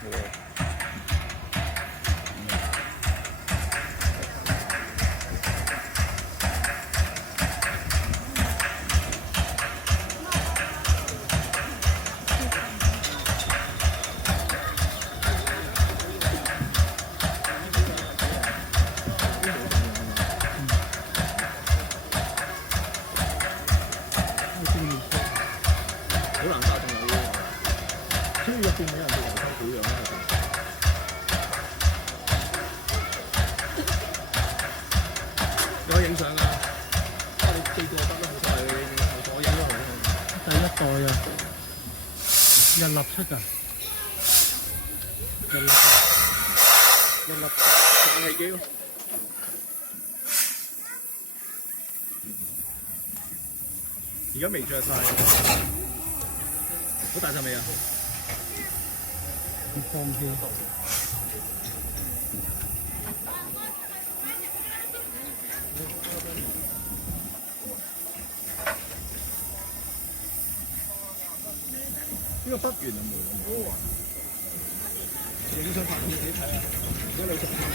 好難打中你喎，所以入邊冇人做維修保養啊。你可以影相㗎，你記過得啦，冇所謂，我影咗佢。第一代啊，日立出㗎，日立冷氣機咯。而家未着晒，好大陣味啊！唔放棄。呢個北園啊，梅花環，影相拍片自己睇啊！而家你食片嚟，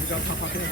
而家拍片啊！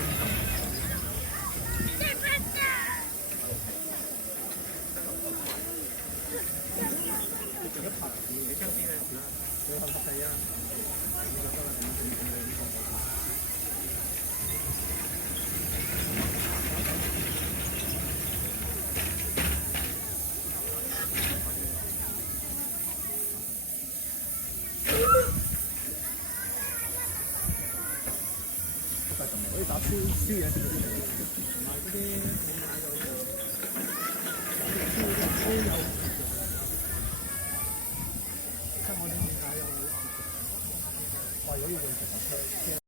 可以打燒嘢食嗰啲嚟，同埋嗰啲你買到燒油，看我哋點解有，話有一個人車。